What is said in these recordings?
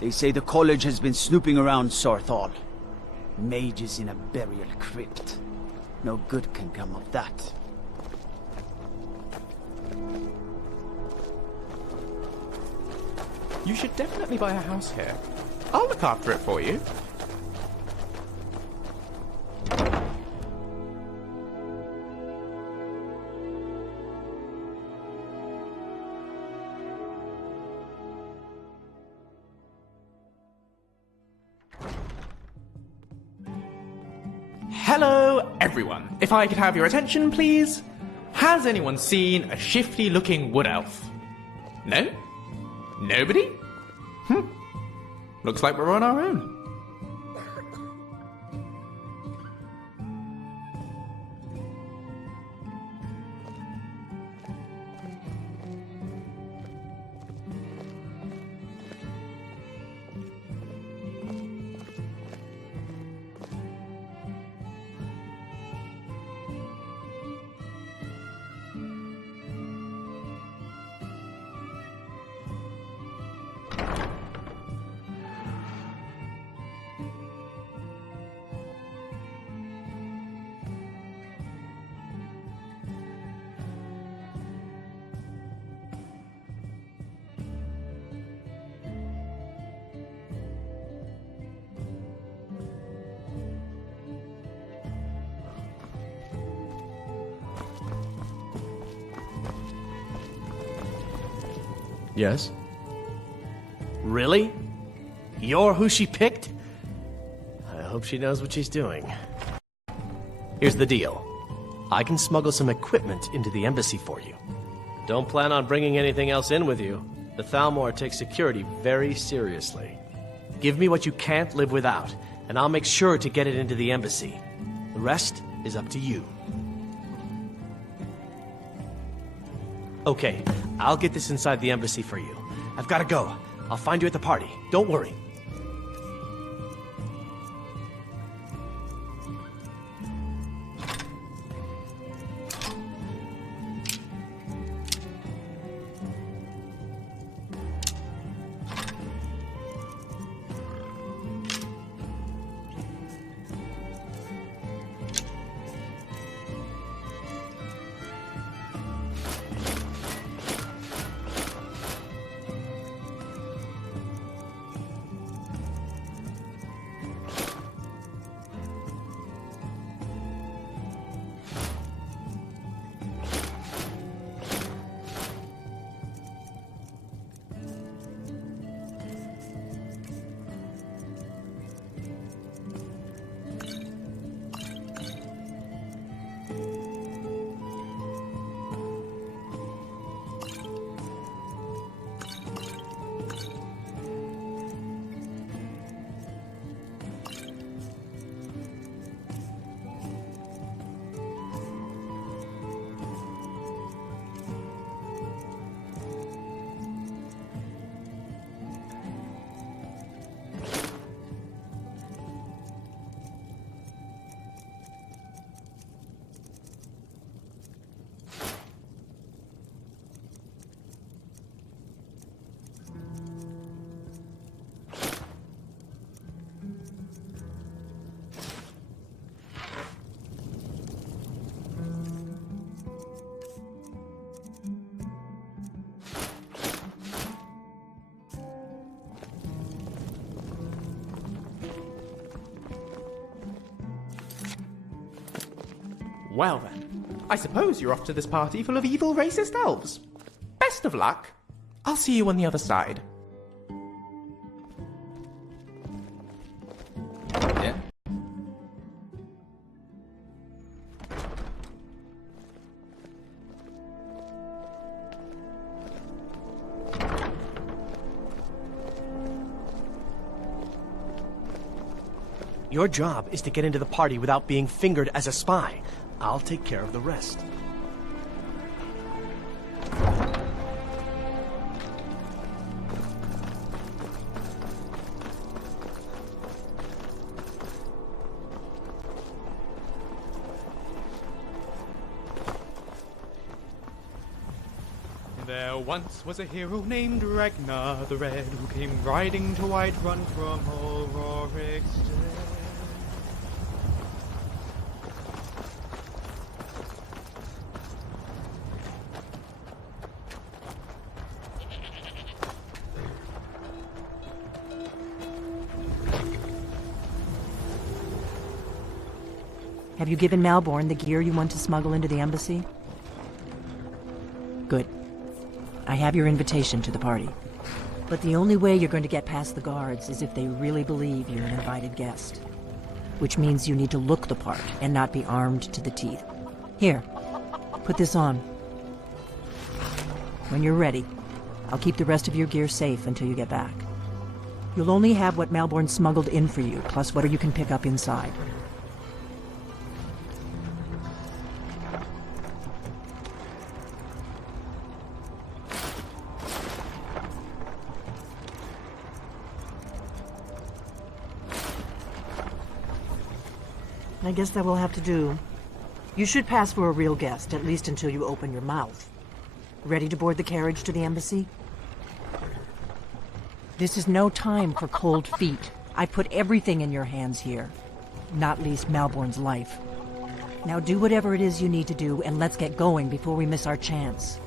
They say the college has been snooping around Sorthal. Mages in a burial crypt. No good can come of that. You should definitely buy a house here. I'll look after it for you. Hello, everyone. If I could have your attention, please. Has anyone seen a shifty-looking wood elf? No? Nobody? Looks like we're on our own. Yes? Really? You're who she picked? I hope she knows what she's doing. Here's the deal. I can smuggle some equipment into the embassy for you. Don't plan on bringing anything else in with you. The Thalmor takes security very seriously. Give me what you can't live without, and I'll make sure to get it into the embassy. The rest is up to you. Okay, I'll get this inside the embassy for you. I've got to go. I'll find you at the party. Don't worry. Well then, I suppose you're off to this party full of evil racist elves. Best of luck. I'll see you on the other side. Yeah. Your job is to get into the party without being fingered as a spy. I'll take care of the rest. There once was a hero named Ragnar the Red, who came riding to Whiterun from Ulric's dead. Have you given Malborn the gear you want to smuggle into the embassy? Good. I have your invitation to the party. But the only way you're going to get past the guards is if they really believe you're an invited guest. Which means you need to look the part and not be armed to the teeth. Here, put this on. When you're ready, I'll keep the rest of your gear safe until you get back. You'll only have what Malborn smuggled in for you, plus whatever you can pick up inside. I guess that will have to do. You should pass for a real guest, at least until you open your mouth. Ready to board the carriage to the embassy? This is no time for cold feet. I put everything in your hands here. Not least Malborn's life. Now do whatever it is you need to do, and let's get going before we miss our chance.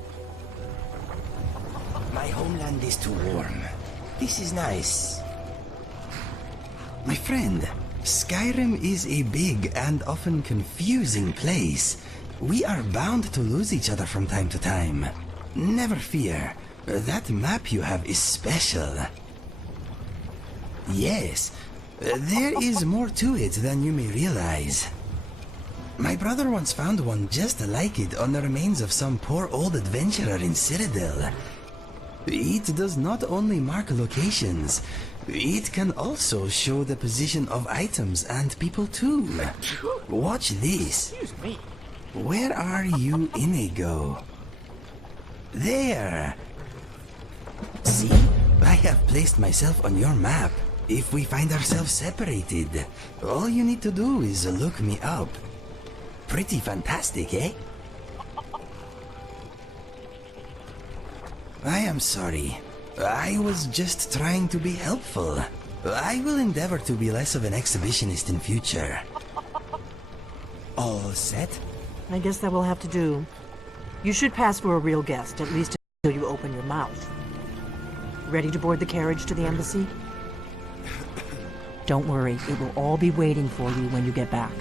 My homeland is too warm. This is nice. My friend, Skyrim is a big and often confusing place. We are bound to lose each other from time to time. Never fear. That map you have is special. Yes, there is more to it than you may realize. My brother once found one just like it on the remains of some poor old adventurer in Citadel. It does not only mark locations, it can also show the position of items and people too. Watch this. Excuse me. Where are you, Inigo? There! See? I have placed myself on your map. If we find ourselves separated, all you need to do is look me up. Pretty fantastic, eh? I am sorry. I was just trying to be helpful. I will endeavor to be less of an exhibitionist in future. All set? I guess that will have to do. You should pass for a real guest, at least until you open your mouth. Ready to board the carriage to the embassy? Don't worry, it will all be waiting for you when you get back.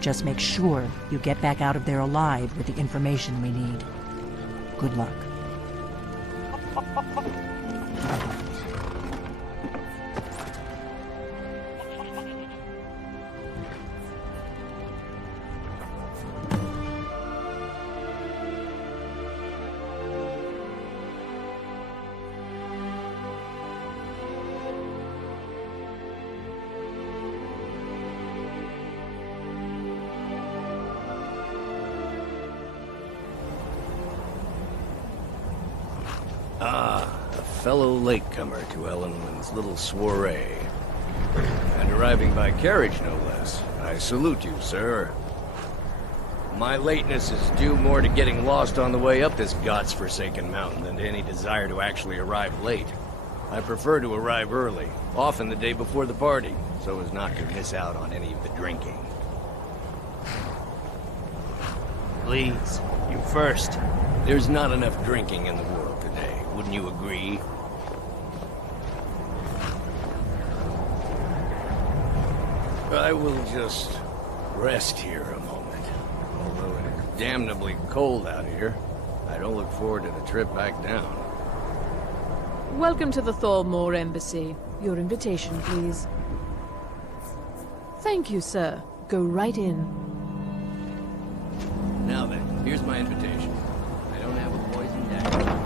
Just make sure you get back out of there alive with the information we need. Good luck. Fellow latecomer to Ellenwood's little soiree. And arriving by carriage, no less. I salute you, sir. My lateness is due more to getting lost on the way up this god's-forsaken mountain than to any desire to actually arrive late. I prefer to arrive early, often the day before the party, so as not to miss out on any of the drinking. Please, you first. There's not enough drinking in the world today, wouldn't you agree? I will just rest here a moment. Although it is damnably cold out here, I don't look forward to the trip back down. Welcome to the Thormore Embassy. Your invitation, please. Thank you, sir. Go right in. Now then, here's my invitation. I don't have a poison dagger.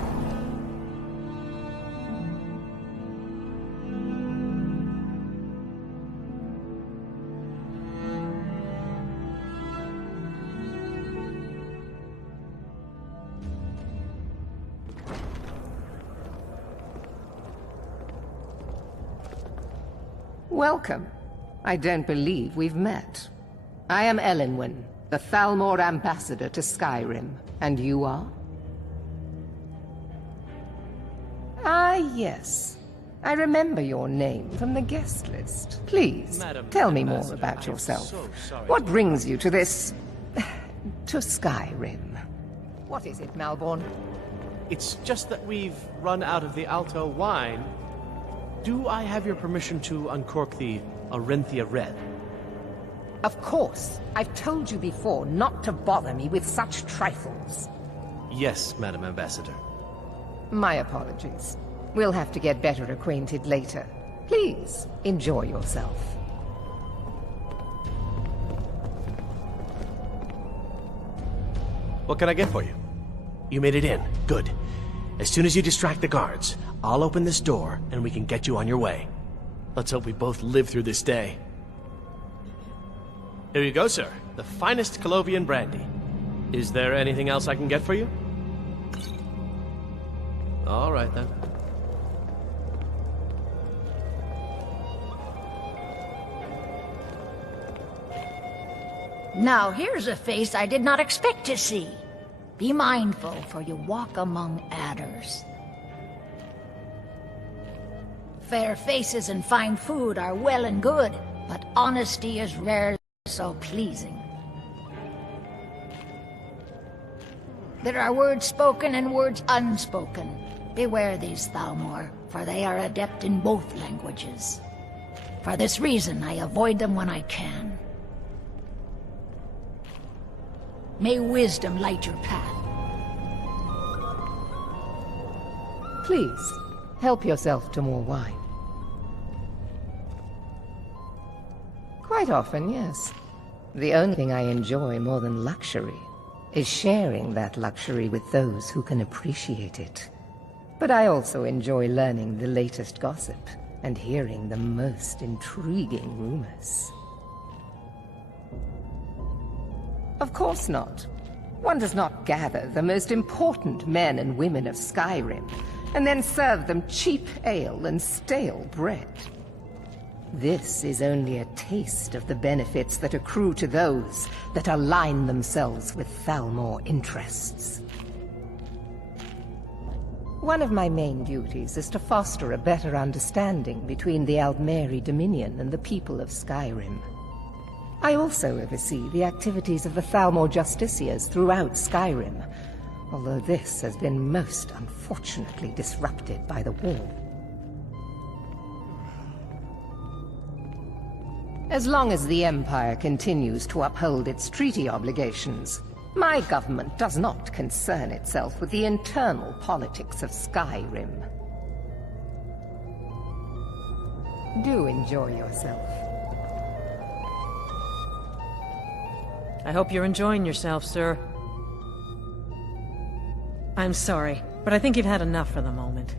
Welcome. I don't believe we've met. I am Elenwen, the Thalmor ambassador to Skyrim. And you are? Ah, yes. I remember your name from the guest list. Please, Madam tell me more Ambassador, about I am yourself. so sorry. What brings you to this... to Skyrim? What is it, Malborn? It's just that we've run out of the Alto wine. Do I have your permission to uncork the Arenthia Red? Of course. I've told you before not to bother me with such trifles. Yes, Madam Ambassador. My apologies. We'll have to get better acquainted later. Please, enjoy yourself. What can I get for you? You made it in. Good. As soon as you distract the guards, I'll open this door and we can get you on your way. Let's hope we both live through this day. Here you go, sir. The finest Colovian brandy. Is there anything else I can get for you? All right, then. Now here's a face I did not expect to see. Be mindful, for you walk among adders. Fair faces and fine food are well and good, but honesty is rarely so pleasing. There are words spoken and words unspoken. Beware these, Thalmor, for they are adept in both languages. For this reason, I avoid them when I can. May wisdom light your path. Please, help yourself to more wine. Quite often, yes. The only thing I enjoy more than luxury is sharing that luxury with those who can appreciate it. But I also enjoy learning the latest gossip and hearing the most intriguing rumors. Of course not. One does not gather the most important men and women of Skyrim and then serve them cheap ale and stale bread. This is only a taste of the benefits that accrue to those that align themselves with Thalmor interests. One of my main duties is to foster a better understanding between the Aldmeri Dominion and the people of Skyrim. I also oversee the activities of the Thalmor Justiciars throughout Skyrim, although this has been most unfortunately disrupted by the war. As long as the Empire continues to uphold its treaty obligations, my government does not concern itself with the internal politics of Skyrim. Do enjoy yourself. I hope you're enjoying yourself, sir. I'm sorry, but I think you've had enough for the moment.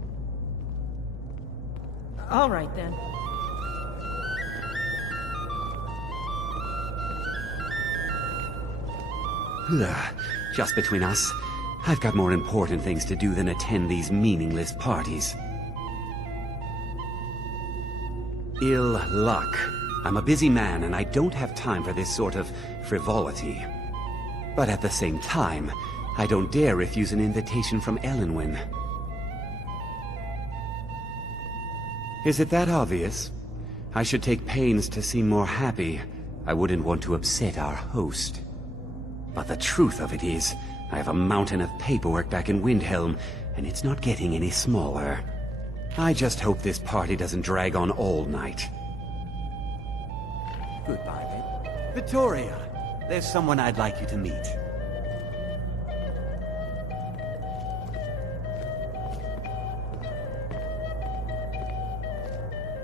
All right, then. Just between us, I've got more important things to do than attend these meaningless parties. Ill luck. I'm a busy man and I don't have time for this sort of frivolity. But at the same time, I don't dare refuse an invitation from Elenwen. Is it that obvious? I should take pains to seem more happy. I wouldn't want to upset our host. But the truth of it is, I have a mountain of paperwork back in Windhelm, and it's not getting any smaller. I just hope this party doesn't drag on all night. Goodbye, then. Victoria, there's someone I'd like you to meet.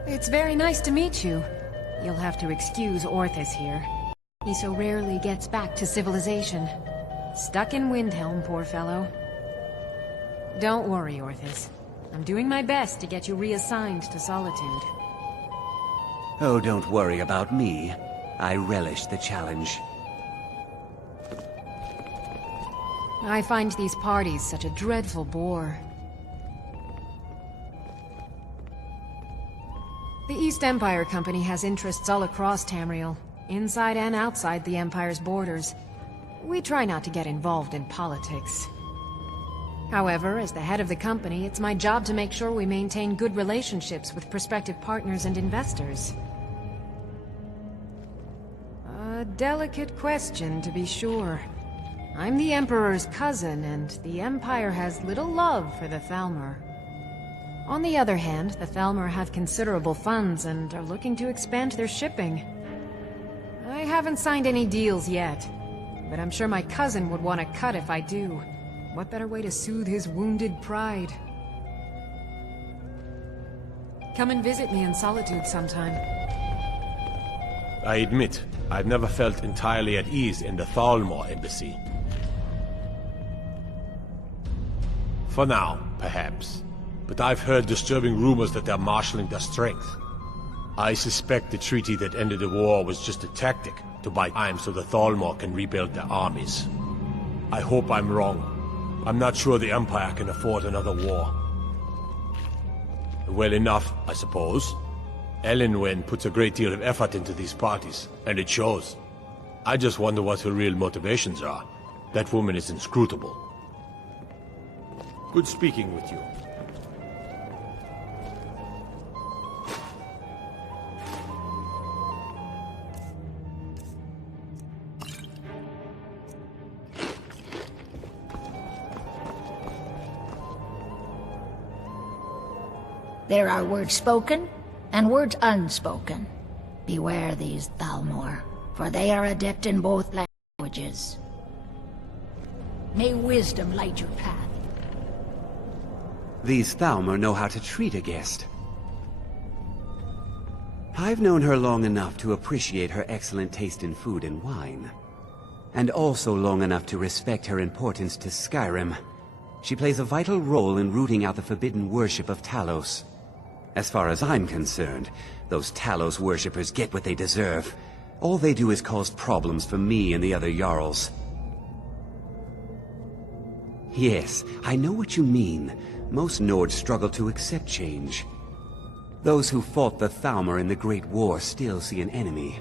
It's very nice to meet you. You'll have to excuse Orthus here. He so rarely gets back to civilization. Stuck in Windhelm, poor fellow. Don't worry, Orthus. I'm doing my best to get you reassigned to Solitude. Oh, don't worry about me. I relish the challenge. I find these parties such a dreadful bore. The East Empire Company has interests all across Tamriel, inside and outside the Empire's borders. We try not to get involved in politics. However, as the head of the company, it's my job to make sure we maintain good relationships with prospective partners and investors. A delicate question, to be sure. I'm the Emperor's cousin, and the Empire has little love for the Thalmor. On the other hand, the Thalmor have considerable funds and are looking to expand their shipping. I haven't signed any deals yet, but I'm sure my cousin would want a cut if I do. What better way to soothe his wounded pride? Come and visit me in Solitude sometime. I admit, I've never felt entirely at ease in the Thalmor embassy. For now, perhaps. But I've heard disturbing rumors that they're marshalling their strength. I suspect the treaty that ended the war was just a tactic to buy time so the Thalmor can rebuild their armies. I hope I'm wrong. I'm not sure the Empire can afford another war. Well enough, I suppose. Elenwen puts a great deal of effort into these parties, and it shows. I just wonder what her real motivations are. That woman is inscrutable. Good speaking with you. There are words spoken and words unspoken. Beware these Thalmor, for they are adept in both languages. May wisdom light your path. These Thalmor know how to treat a guest. I've known her long enough to appreciate her excellent taste in food and wine. And also long enough to respect her importance to Skyrim. She plays a vital role in rooting out the forbidden worship of Talos. As far as I'm concerned, those Talos worshippers get what they deserve. All they do is cause problems for me and the other Jarls. Yes, I know what you mean. Most Nords struggle to accept change. Those who fought the Thalmor in the Great War still see an enemy.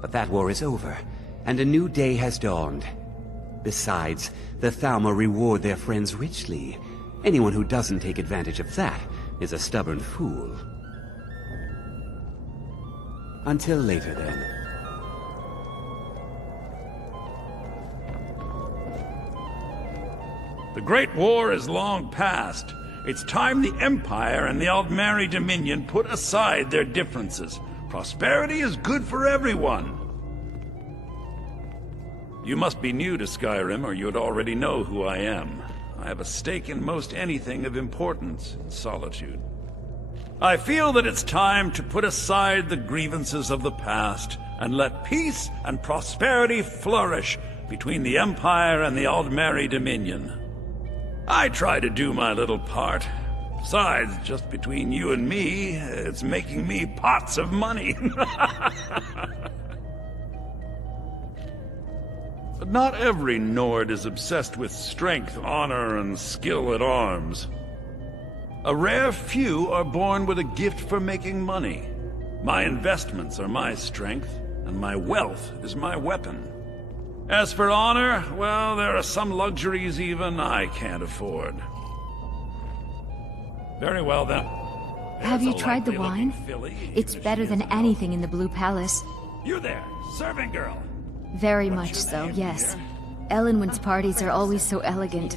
But that war is over, and a new day has dawned. Besides, the Thalmor reward their friends richly. Anyone who doesn't take advantage of that is a stubborn fool. Until later, then. The Great War is long past. It's time the Empire and the Aldmeri Dominion put aside their differences. Prosperity is good for everyone. You must be new to Skyrim, or you'd already know who I am. I have a stake in most anything of importance in Solitude. I feel that it's time to put aside the grievances of the past and let peace and prosperity flourish between the Empire and the Aldmeri Dominion. I try to do my little part. Besides, just between you and me, it's making me pots of money. But not every Nord is obsessed with strength, honor, and skill at arms. A rare few are born with a gift for making money. My investments are my strength, and my wealth is my weapon. As for honor, well, there are some luxuries even I can't afford. Very well, then. Have you tried the wine? It's better than anything in the Blue Palace. You there, serving girl. Very much so, yes. Elenwen's parties are always so elegant.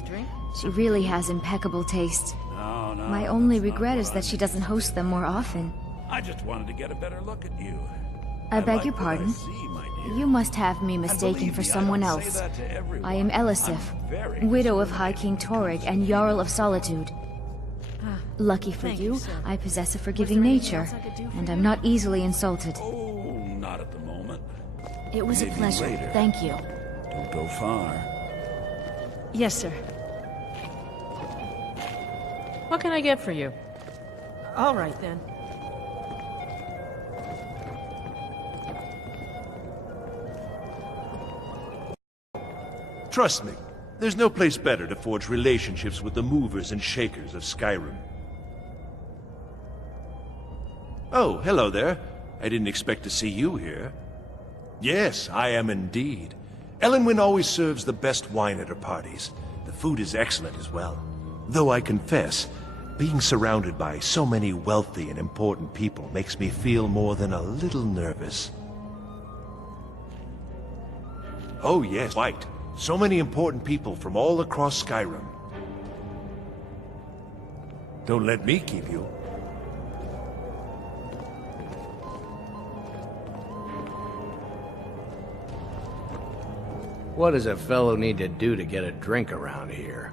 She really has impeccable taste. My only regret is that she doesn't host them more often. I just wanted to get a better look at you. I beg your pardon? You must have me mistaken for someone else. I am Elisif, widow of High King Torrig and Jarl of Solitude. Lucky for you, I possess a forgiving nature, and I'm not easily insulted. Oh, not at the moment. It was a Maybe pleasure. later. Thank you. Don't go far. Yes, sir. What can I get for you? All right, then. Trust me, there's no place better to forge relationships with the movers and shakers of Skyrim. Oh, hello there. I didn't expect to see you here. Yes, I am indeed. Elenwen always serves the best wine at her parties. The food is excellent as well. Though I confess, being surrounded by so many wealthy and important people makes me feel more than a little nervous. Oh yes, quite. So many important people from all across Skyrim. Don't let me keep you. What does a fellow need to do to get a drink around here?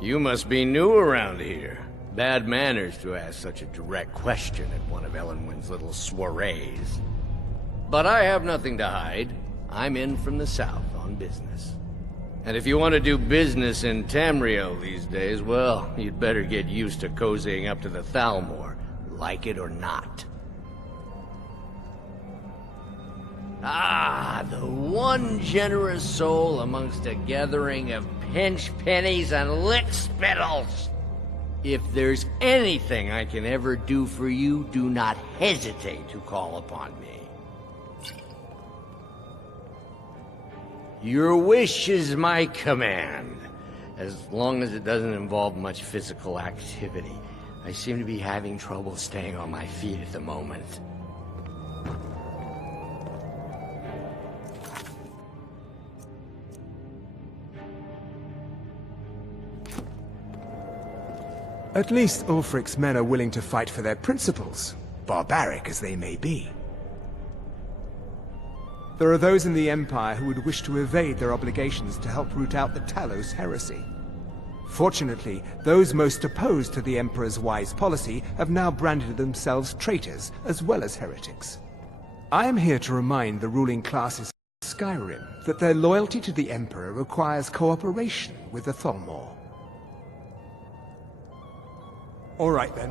You must be new around here. Bad manners to ask such a direct question at one of Ellenwyn's little soirees. But I have nothing to hide. I'm in from the south on business. And if you want to do business in Tamriel these days, well, you'd better get used to cozying up to the Thalmor, like it or not. Ah, the one generous soul amongst a gathering of pinch pennies and lick spittles. If there's anything I can ever do for you, do not hesitate to call upon me. Your wish is my command, as long as it doesn't involve much physical activity. I seem to be having trouble staying on my feet at the moment. At least Ulfric's men are willing to fight for their principles, barbaric as they may be. There are those in the Empire who would wish to evade their obligations to help root out the Talos heresy. Fortunately, those most opposed to the Emperor's wise policy have now branded themselves traitors as well as heretics. I am here to remind the ruling classes of Skyrim that their loyalty to the Emperor requires cooperation with the Thalmor. All right, then.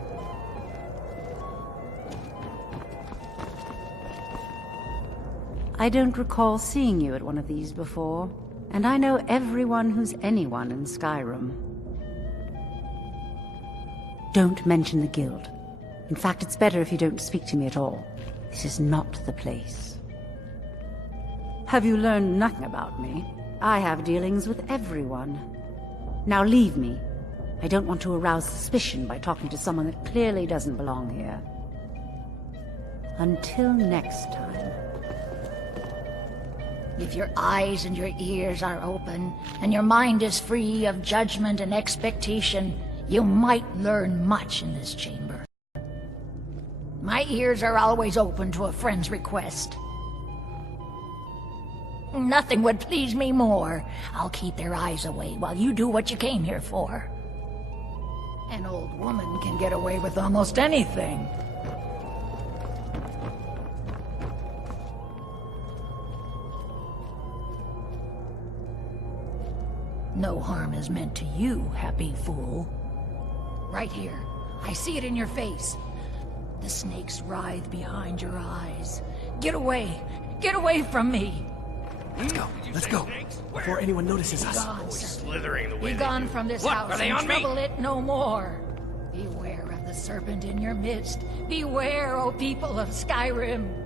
I don't recall seeing you at one of these before, and I know everyone who's anyone in Skyrim. Don't mention the guild. In fact, it's better if you don't speak to me at all. This is not the place. Have you learned nothing about me? I have dealings with everyone. Now leave me. I don't want to arouse suspicion by talking to someone that clearly doesn't belong here. Until next time. If your eyes and your ears are open, and your mind is free of judgment and expectation, you might learn much in this chamber. My ears are always open to a friend's request. Nothing would please me more. I'll keep their eyes away while you do what you came here for. An old woman can get away with almost anything. No harm is meant to you, happy fool. Right here. I see it in your face. The snakes writhe behind your eyes. Get away! Get away from me! Let's go. Let's go. Before anyone notices us. Slithering the way. Be gone from this house and trouble it no more. Beware of the serpent in your midst. Beware, O people of Skyrim.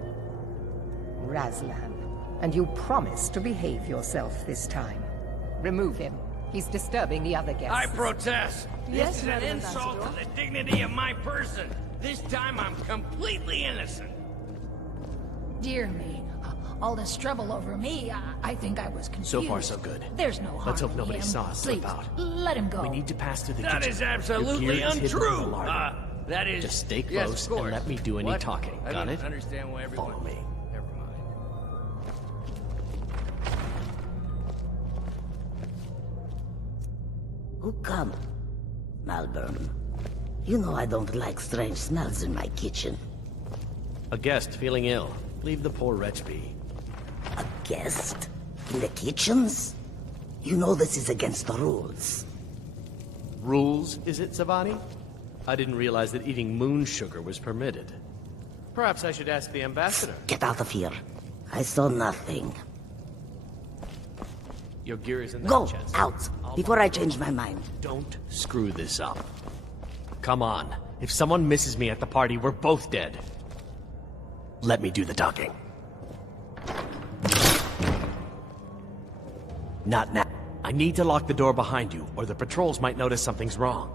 Razlan, and you promise to behave yourself this time. Remove him. He's disturbing the other guests. I protest. Yes, This is an insult to the dignity of my person. This time I'm completely innocent. Dear me. All this trouble over me, I think I was confused. So far, so good. There's no harm. Let's hope in nobody him. saw us slip Please, out. let him go. We need to pass through the kitchen. That is absolutely Your gear is hidden in the untrue. larder. That is... Just stay Yes, close of course. and let me do any What? talking. I Got don't it? understand why everyone... Follow me. Never mind. Who come? Malburn. You know I don't like strange smells in my kitchen. A guest feeling ill. Leave the poor wretch be. A guest? In the kitchens? You know this is against the rules. Rules, is it, Zavani? I didn't realize that eating moon sugar was permitted. Perhaps I should ask the ambassador. Get out of here. I saw nothing. Your gear is in that Go, chest. out, before I change my mind. Don't screw this up. Come on. If someone misses me at the party, we're both dead. Let me do the talking. Not now. I need to lock the door behind you, or the patrols might notice something's wrong.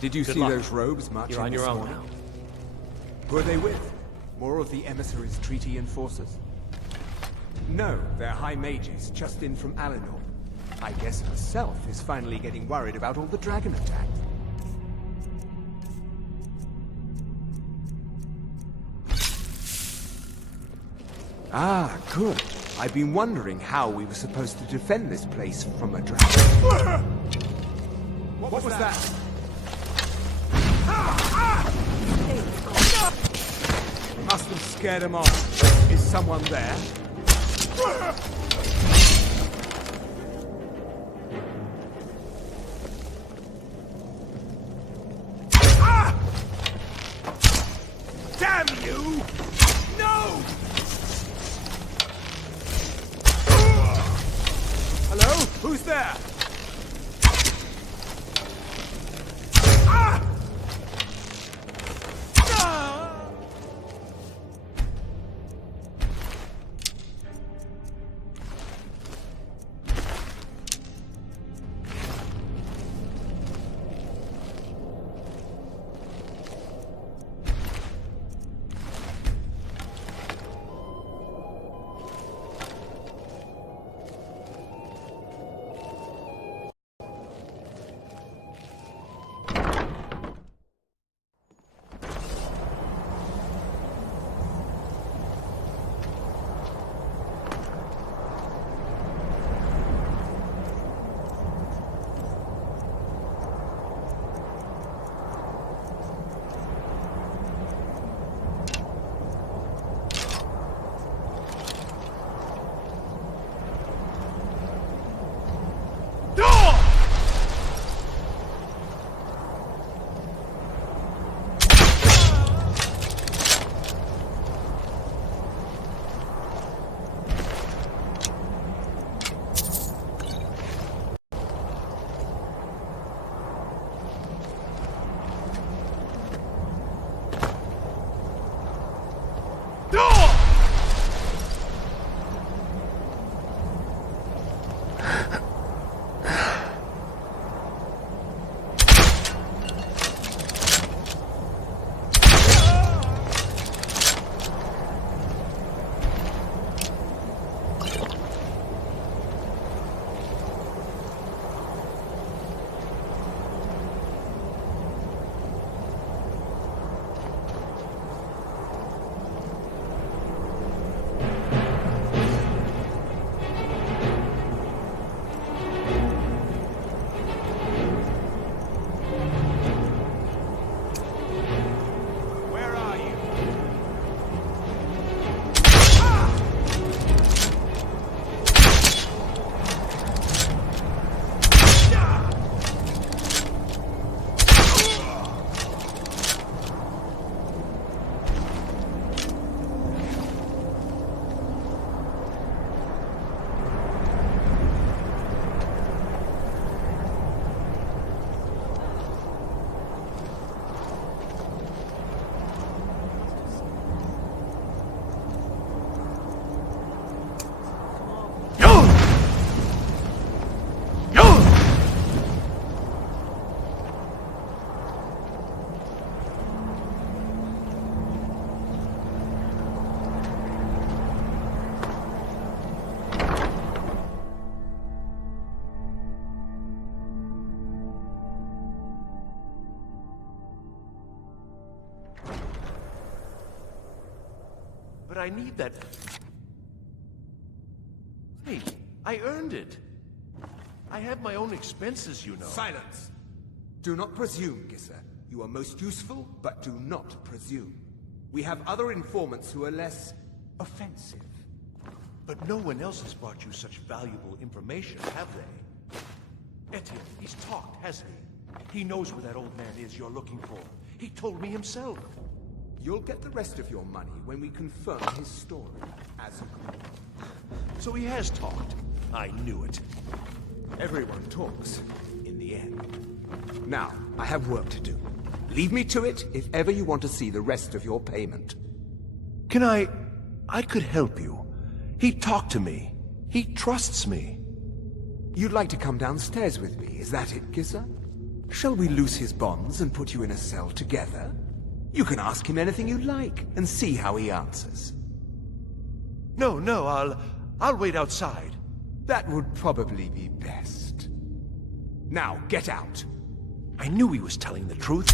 Did you Good see luck. those robes marching You're on your this own morning? now. Who are they with? More of the emissaries' treaty enforcers? No, they're high mages, just in from Alinor. I guess herself is finally getting worried about all the dragon attacks. Ah, good. I've been wondering how we were supposed to defend this place from a dragon. What was that? Must have scared him off. Is someone there? Damn you! No! Hello? Who's there? But I need that... Hey, I earned it. I have my own expenses, you know. Silence! Do not presume, Gisser. You are most useful, but do not presume. We have other informants who are less offensive. But no one else has brought you such valuable information, have they? Etienne, he's talked, hasn't he? He knows where that old man is you're looking for. He told me himself. You'll get the rest of your money when we confirm his story, as agreed. So he has talked. I knew it. Everyone talks, in the end. Now, I have work to do. Leave me to it if ever you want to see the rest of your payment. Can I could help you. He talked to me. He trusts me. You'd like to come downstairs with me, is that it, Giza? Shall we loose his bonds and put you in a cell together? You can ask him anything you like, and see how he answers. No, I'll wait outside. That would probably be best. Now, get out. I knew he was telling the truth.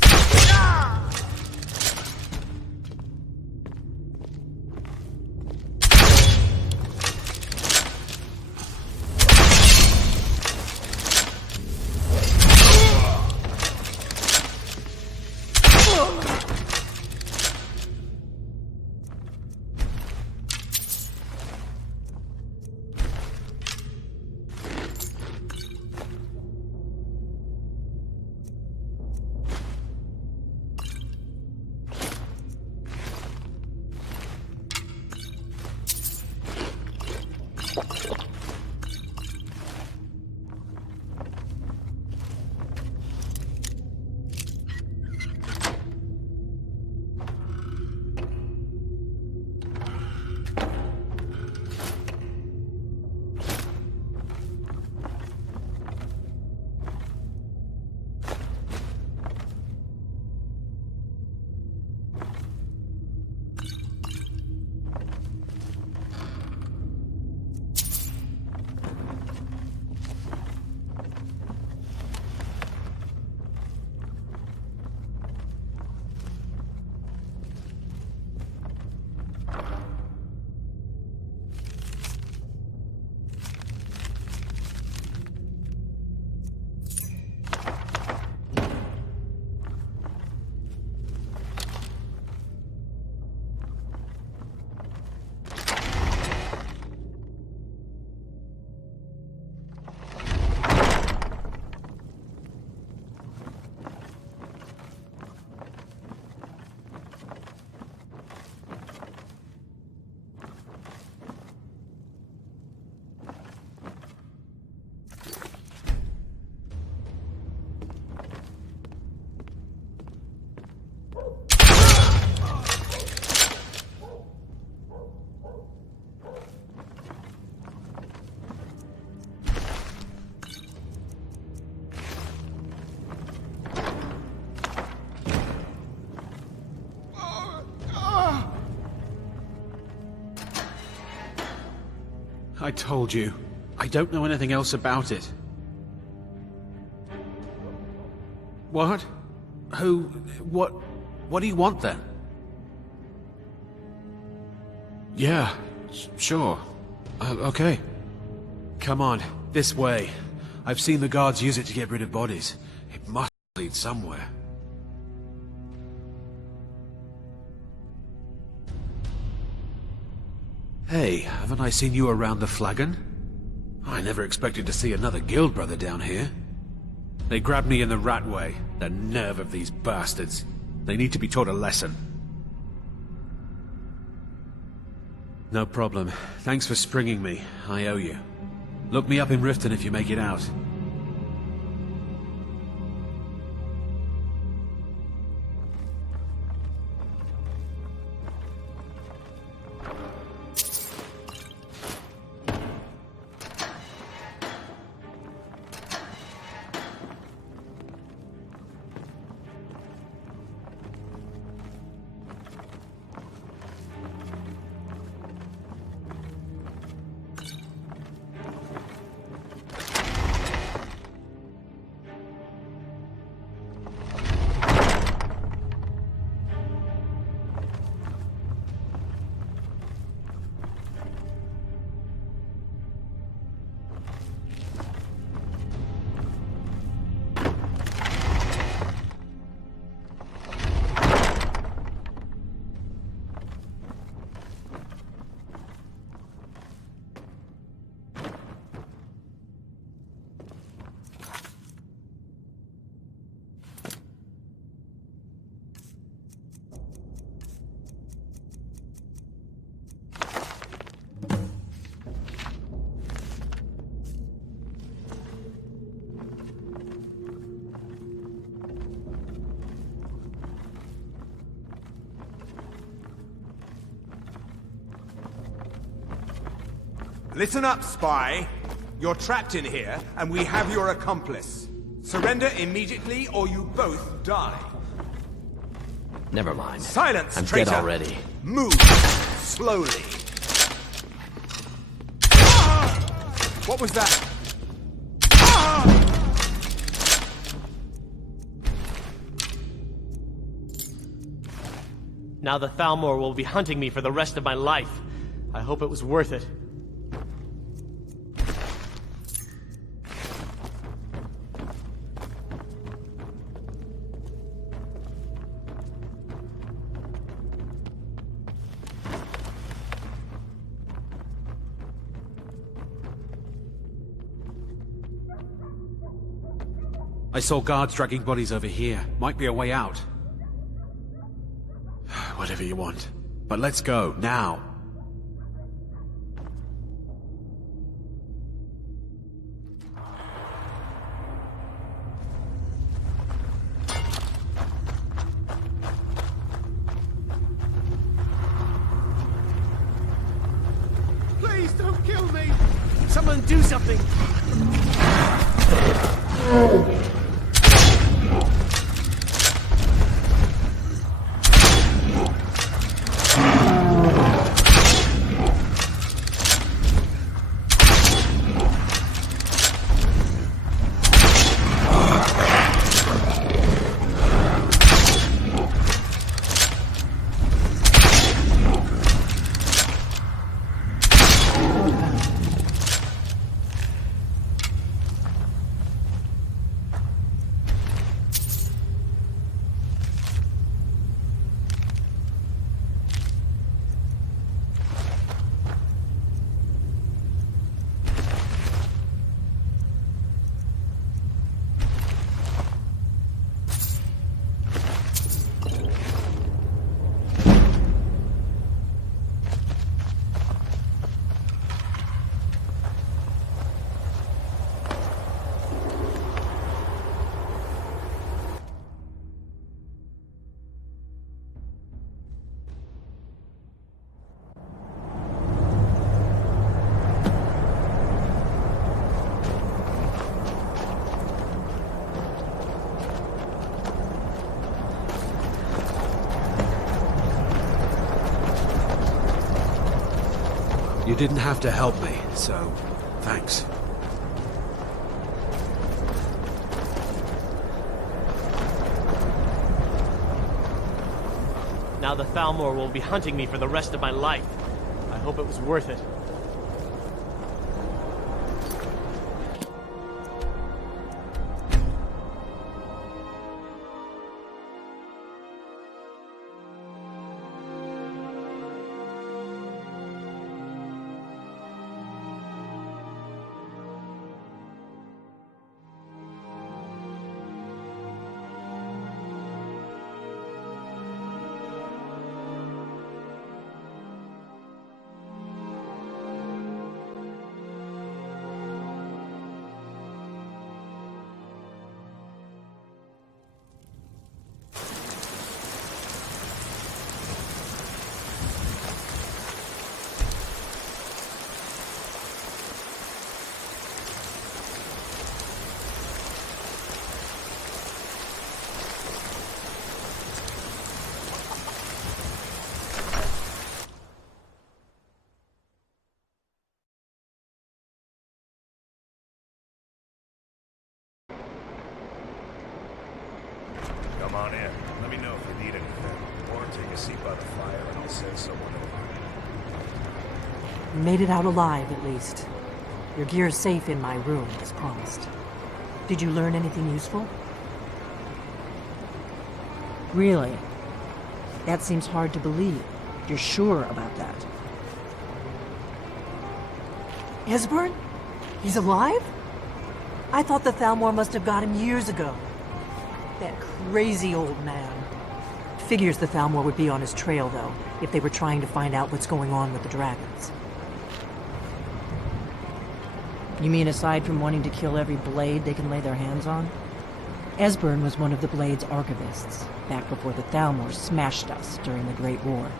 I told you. I don't know anything else about it. What? Who? What? What do you want then? Yeah, sure. Okay. Come on, this way. I've seen the guards use it to get rid of bodies. It must lead somewhere. Hey, haven't I seen you around the flagon? I never expected to see another guild brother down here. They grabbed me in the rat way. The nerve of these bastards. They need to be taught a lesson. No problem. Thanks for springing me. I owe you. Look me up in Riften if you make it out. Listen up, spy. You're trapped in here, and we have your accomplice. Surrender immediately, or you both die. Never mind. Silence, I'm traitor! dead already. Move slowly. What was that? Now the Thalmor will be hunting me for the rest of my life. I hope it was worth it. I saw guards dragging bodies over here. Might be a way out. Whatever you want. But let's go, now. Please don't kill me! Someone do something! You didn't have to help me, so thanks. Now the Thalmor will be hunting me for the rest of my life. I hope it was worth it. Come on in. Let me know if you need anything. Or take a seat by the fire and I'll send someone over. You made it out alive, at least. Your gear's safe in my room, as promised. Did you learn anything useful? Really? That seems hard to believe. You're sure about that? Esbern? He's alive? I thought the Thalmor must have got him years ago. That crazy old man. Figures the Thalmor would be on his trail, though, if they were trying to find out what's going on with the dragons. You mean aside from wanting to kill every blade they can lay their hands on? Esbern was one of the Blade's archivists, back before the Thalmor smashed us during the Great War.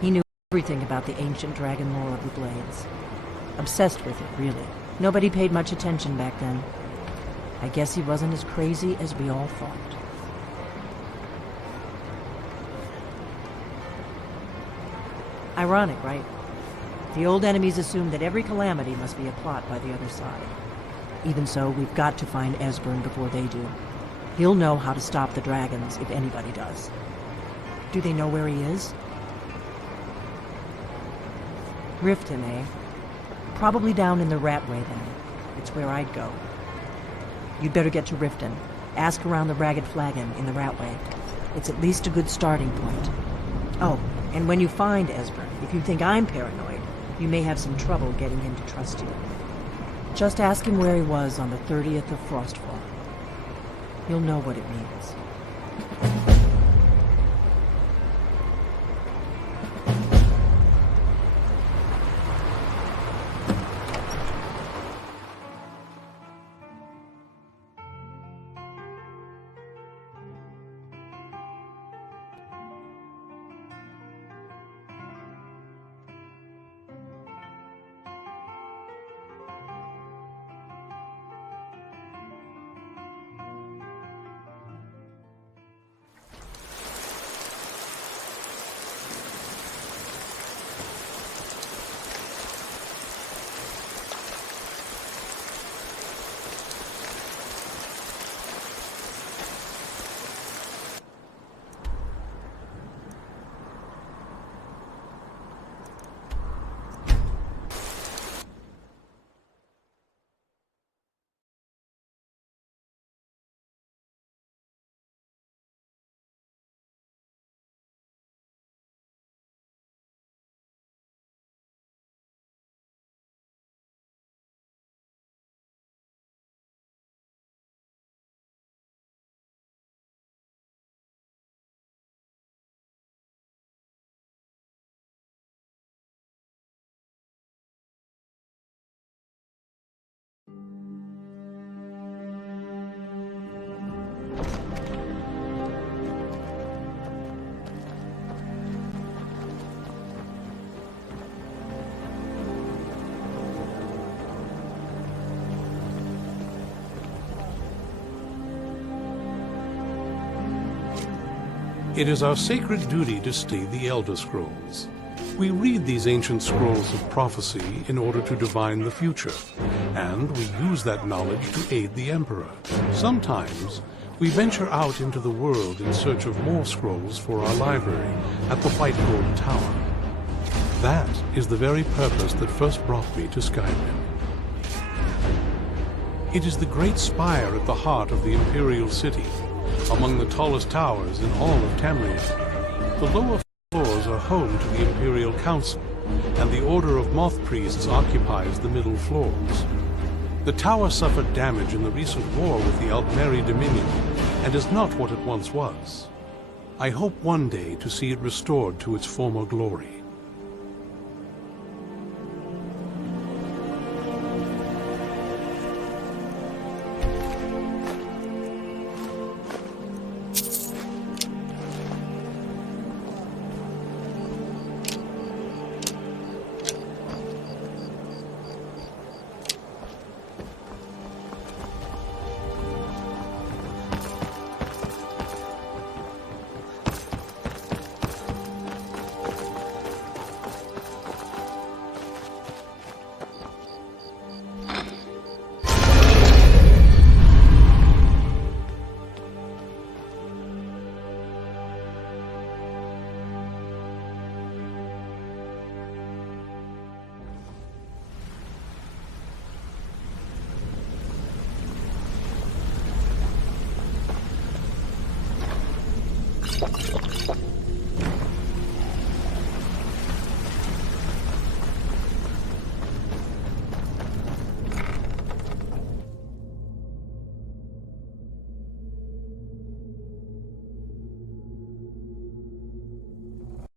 He knew everything about the ancient dragon lore of the Blades. Obsessed with it, really. Nobody paid much attention back then. I guess he wasn't as crazy as we all thought. Ironic, right? The old enemies assumed that every calamity must be a plot by the other side. Even so, we've got to find Esbern before they do. He'll know how to stop the dragons, if anybody does. Do they know where he is? Riften, eh? Probably down in the Ratway, then. It's where I'd go. You'd better get to Riften. Ask around the Ragged Flagon in the Ratway. It's at least a good starting point. Oh, and when you find Esbern, if you think I'm paranoid, you may have some trouble getting him to trust you. Just ask him where he was on the 30th of Frostfall. You'll know what it means. It is our sacred duty to study the Elder Scrolls. We read these ancient scrolls of prophecy in order to divine the future, and we use that knowledge to aid the Emperor. Sometimes, we venture out into the world in search of more scrolls for our library at the White Gold Tower. That is the very purpose that first brought me to Skyrim. It is the great spire at the heart of the Imperial City, among the tallest towers in all of Tamriel. The lower floors are home to the Imperial Council, and the Order of Moth Priests occupies the middle floors. The tower suffered damage in the recent war with the Altmeri Dominion, and is not what it once was. I hope one day to see it restored to its former glory.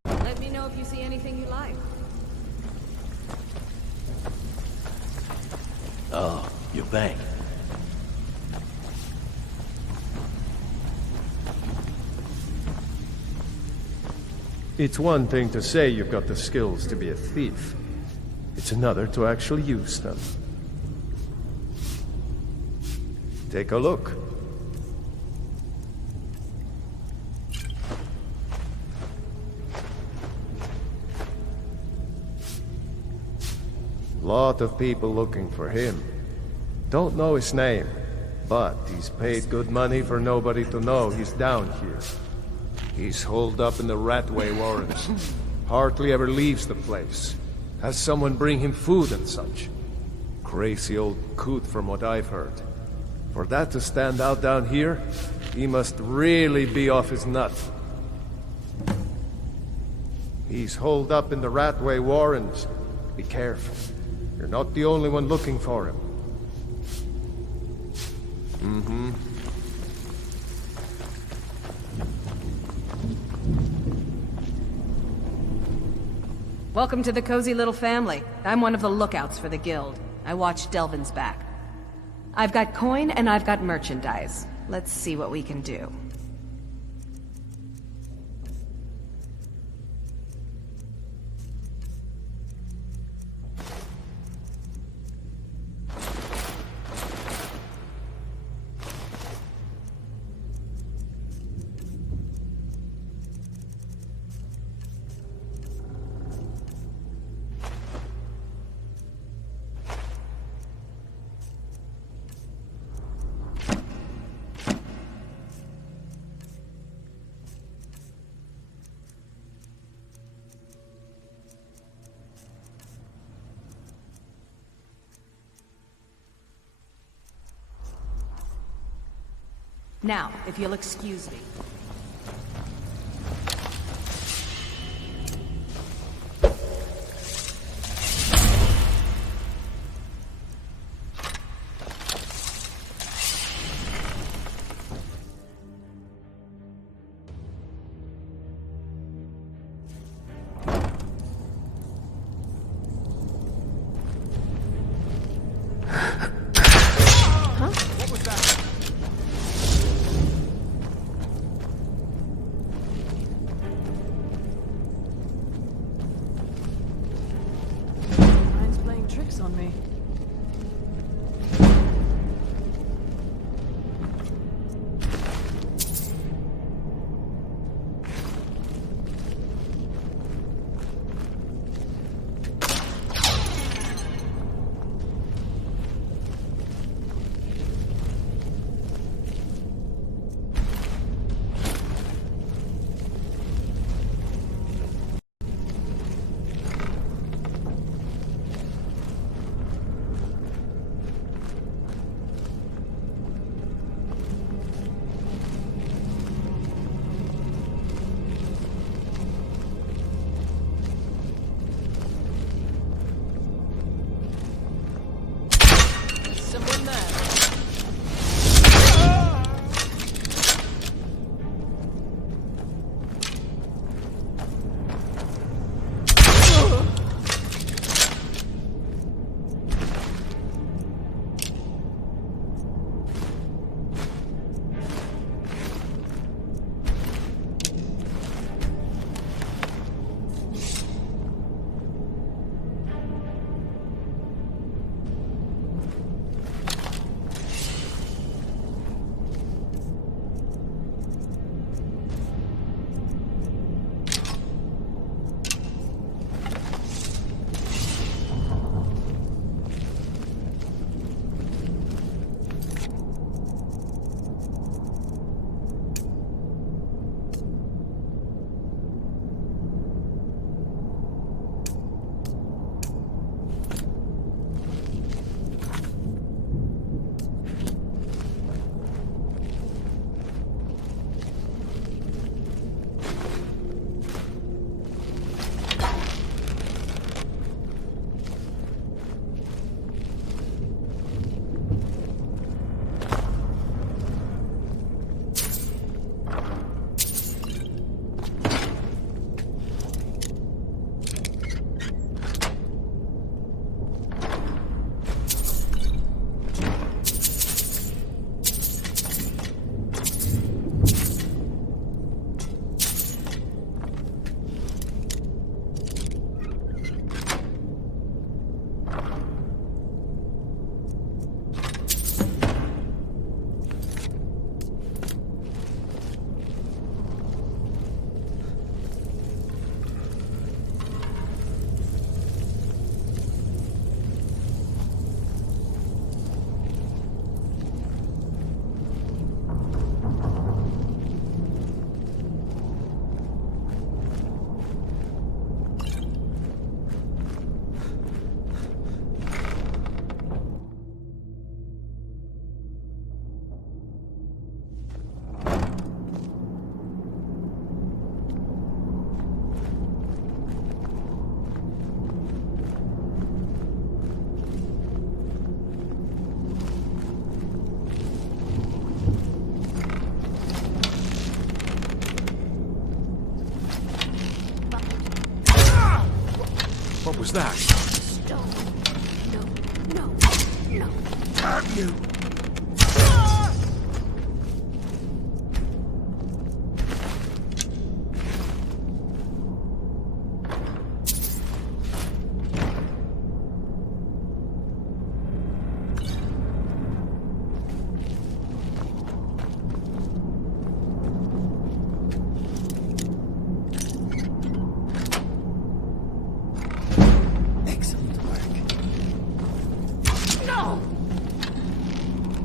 Let me know if you see anything you like. Oh, you're back. It's one thing to say you've got the skills to be a thief. It's another to actually use them. Take a look. Lot of people looking for him. Don't know his name, but he's paid good money for nobody to know he's down here. He's holed up in the Ratway Warrens. Hardly ever leaves the place. Has someone bring him food and such. Crazy old coot from what I've heard. For that to stand out down here, he must really be off his nut. He's holed up in the Ratway Warrens. Be careful. You're not the only one looking for him. Mm-hmm. Welcome to the cozy little family. I'm one of the lookouts for the guild. I watch Delvin's back. I've got coin and I've got merchandise. Let's see what we can do. Now, if you'll excuse me. On me. What was that? Stone. No. Damn you!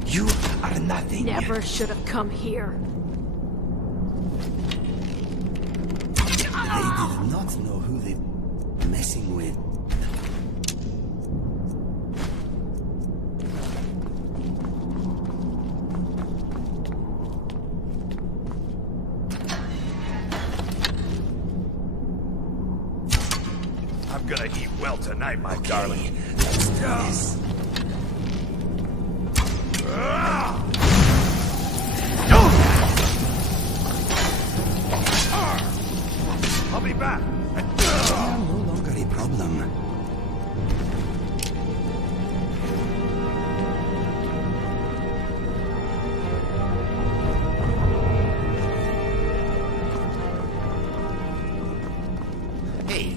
You are nothing. Never should have come here. They did not know who they were messing with. I'm gonna eat well tonight, my darling. Yes. I'll be back. No longer a problem. Hey.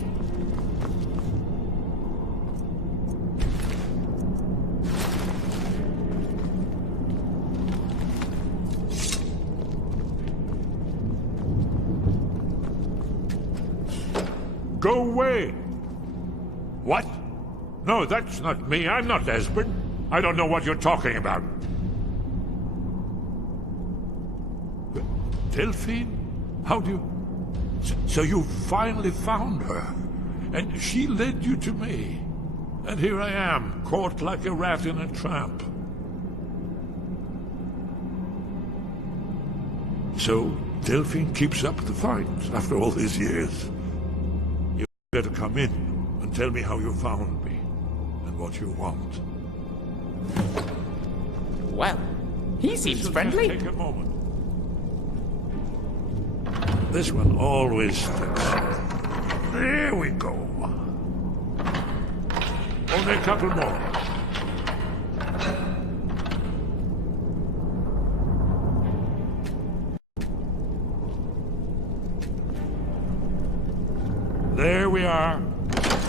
Go away! What? No, that's not me. I'm not Esmond. I don't know what you're talking about. Delphine? How do you... So you finally found her, and she led you to me. And here I am, caught like a rat in a trap. So Delphine keeps up the fight after all these years. You better come in and tell me how you found me, and what you want. Well, he seems friendly. Take a moment. This one always sticks. There we go. Only a couple more. There we are.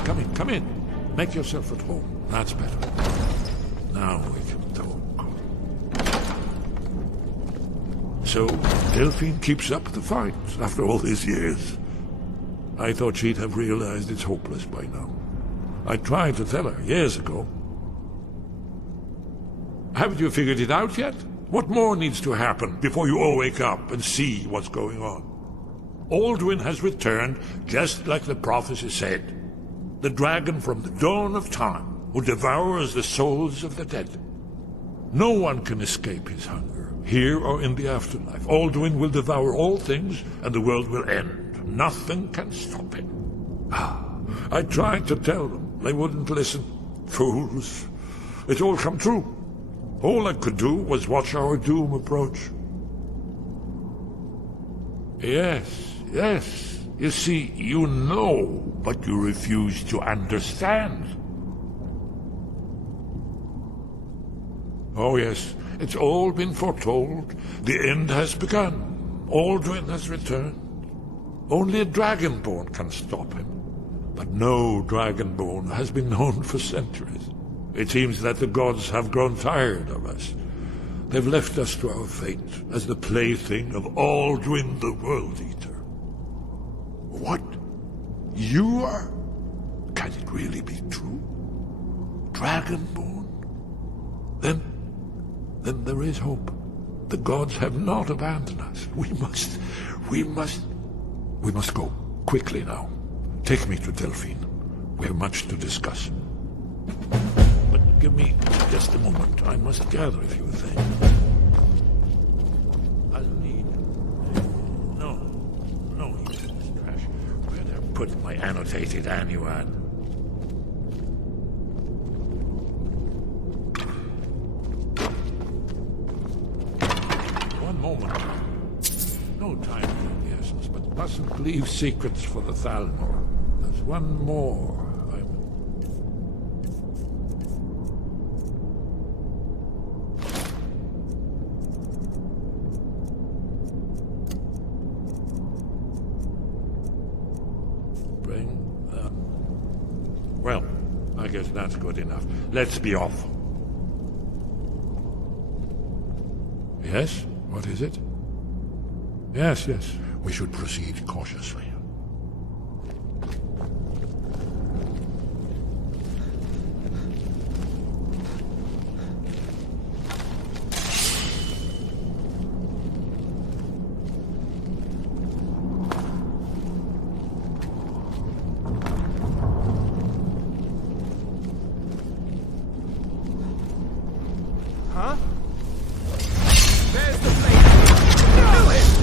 Come in, come in. Make yourself at home. That's better. Now we can talk. So, Delphine keeps up the fight after all these years. I thought she'd have realized it's hopeless by now. I tried to tell her years ago. Haven't you figured it out yet? What more needs to happen before you all wake up and see what's going on? Alduin has returned, just like the prophecy said. The dragon from the dawn of time, who devours the souls of the dead. No one can escape his hunger, here or in the afterlife. Alduin will devour all things, and the world will end. Nothing can stop him. I tried to tell them. They wouldn't listen. Fools. It all come true. All I could do was watch our doom approach. Yes, yes. You see, you know, but you refuse to understand. Oh yes, it's all been foretold. The end has begun. Alduin has returned. Only a Dragonborn can stop him. But no Dragonborn has been known for centuries. It seems that the gods have grown tired of us. They've left us to our fate as the plaything of Alduin the World Eater. What? You are? Can it really be true? Dragonborn? Then there is hope. The gods have not abandoned us. We must go. Quickly now. Take me to Delphine. We have much to discuss. But give me just a moment. I must gather a few things. I'll need... No, here's this trash. Better put my annotated annuan. One moment. No time for the essence, but mustn't leave secrets for the Thalmor. There's one more I Well, I guess that's good enough. Let's be off. Yes? What is it? Yes. We should proceed cautiously. Huh? There's the blade! Kill him!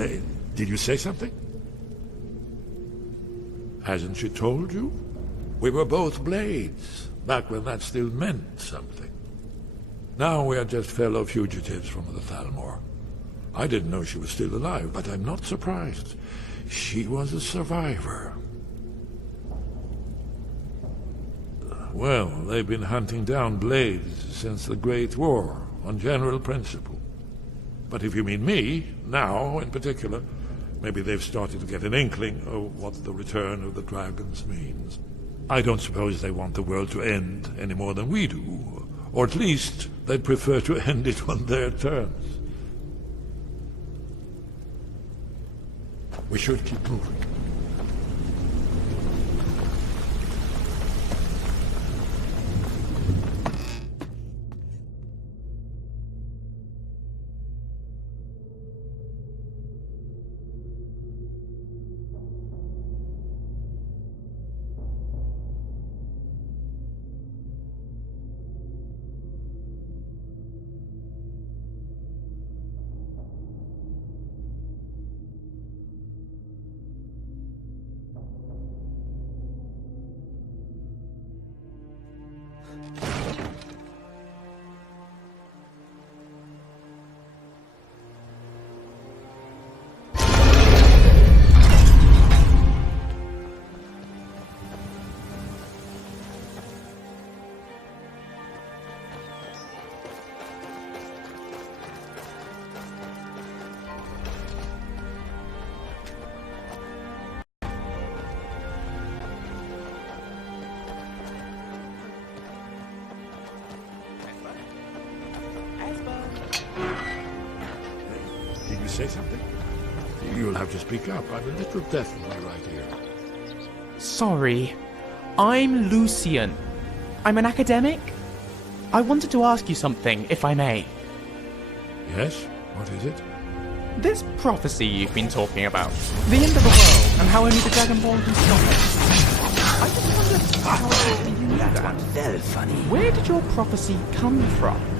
Hey, did you say something? Hasn't she told you? We were both blades, back when that still meant something. Now we are just fellow fugitives from the Thalmor. I didn't know she was still alive, but I'm not surprised. She was a survivor. Well, they've been hunting down blades since the Great War, on general principle. But if you mean me, now in particular, maybe they've started to get an inkling of what the return of the dragons means. I don't suppose they want the world to end any more than we do, or at least they'd prefer to end it on their terms. We should keep moving. say something? You'll have to speak up. I'm a little deaf in my right ear. Sorry. I'm Lucian. I'm an academic. I wanted to ask you something, if I may. Yes? What is it? This prophecy you've been talking about, the end of the world, and how only the Dragonborn can stop it. I just wondered how exactly you knew that. Very funny. Where did your prophecy come from?